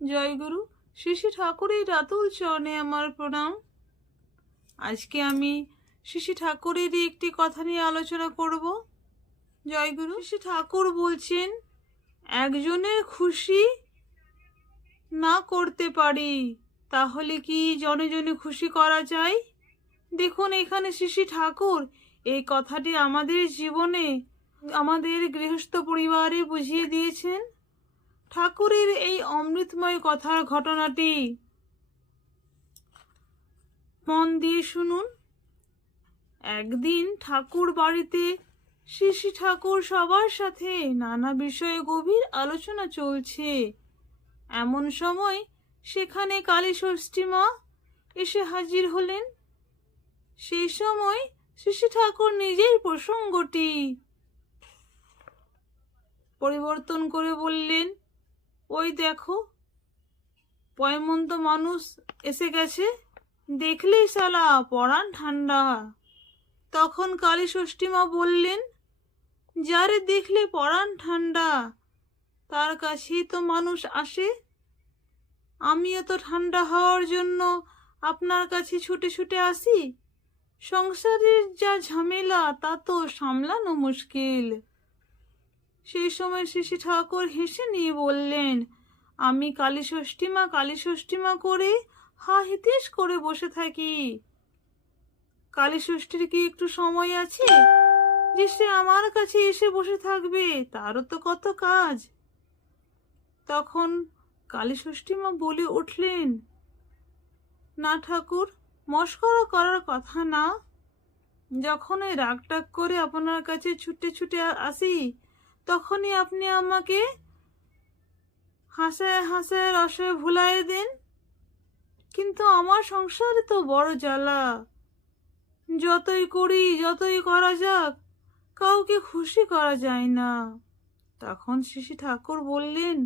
জয়গুরু শ্রী শ্রী ঠাকুরের রাতুল চরণে আমার প্রণাম। আজকে আমি শ্রী শ্রী ঠাকুরেরই একটি কথা নিয়ে আলোচনা করব। জয়গুরু শ্রী ঠাকুর বলছেন, একজনের খুশি না করতে পারি, তাহলে কি জনে জনে খুশি করা যায়? দেখুন, এখানে শ্রী ঠাকুর এই কথাটি আমাদের জীবনে, আমাদের গৃহস্থ পরিবারে বুঝিয়ে দিয়েছেন। ঠাকুরের এই অমৃতময় কথার ঘটনাটি মন দিয়ে শুনুন। একদিন ঠাকুর বাড়িতে শ্রী ঠাকুর সবার সাথে নানা বিষয়ে গভীর আলোচনা চলছে। এমন সময় সেখানে কালী ষষ্ঠী মা এসে হাজির হলেন। সেই সময় শ্রী ঠাকুর নিজের প্রসঙ্গটি পরিবর্তন করে বললেন ওই দেখো, পয়মন্ত মানুষ এসে গেছে। দেখলেই সালা পরাণ ঠান্ডা। তখন কালী ষষ্ঠীমা বললেন যারে দেখলে পরাণ ঠান্ডা, তার কাছেই তো মানুষ আসে। আমিও তো ঠান্ডা হওয়ার জন্য আপনার কাছে ছুটে ছুটে আসি। সংসারের যা ঝামেলা, তা তো সামলানো মুশকিল। সেই সময় শিশি ঠাকুর হেসে নিয়ে বললেন আমি কালী ষষ্ঠীমা কালী ষষ্ঠীমা করে হা হিতেশ করে বসে থাকি। কালী ষষ্ঠীর কি একটু সময় আছে? যে সে আমার কাছে এসে বসে থাকবে, তারও তো কত কাজ। তখন কালী ষষ্ঠীমা বলে উঠলেন, না ঠাকুর, মস্করা করার কথা না। যখন এই রাগ টাগ করে আপনার কাছে ছুটে ছুটে আসি, তখনই আপনি আমাকে হাসায় হাসায় রসে ভুলাই দিন। কিন্তু আমার সংসারে তো বড় জ্বালা। যতই করি, যতই করা যাক, কাউকে খুশি করা যায় না। তখন শিশি ঠাকুর বললেন,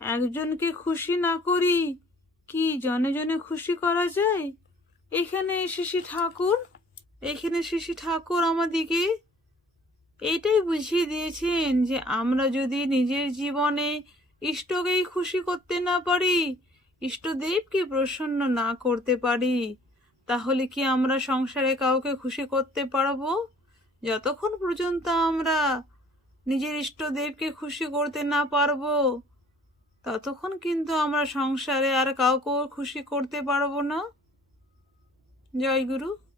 একজনকে খুশি না করি, কি জনে জনে খুশি করা যায়? এখানে শিশি ঠাকুর, এখানে শিশি ঠাকুর আমাদিকে এইটাই বুঝিয়ে দিয়েছেন যে আমরা যদি নিজের জীবনে ইষ্টকেই খুশি করতে না পারি, ইষ্টদেবকে প্রসন্ন না করতে পারি, তাহলে কি আমরা সংসারে কাউকে খুশি করতে পারব? যতক্ষণ পর্যন্ত আমরা নিজের ইষ্টদেবকে খুশি করতে না পারব, ততক্ষণ কিন্তু আমরা সংসারে আর কাউকেও খুশি করতে পারব না। জয় গুরু।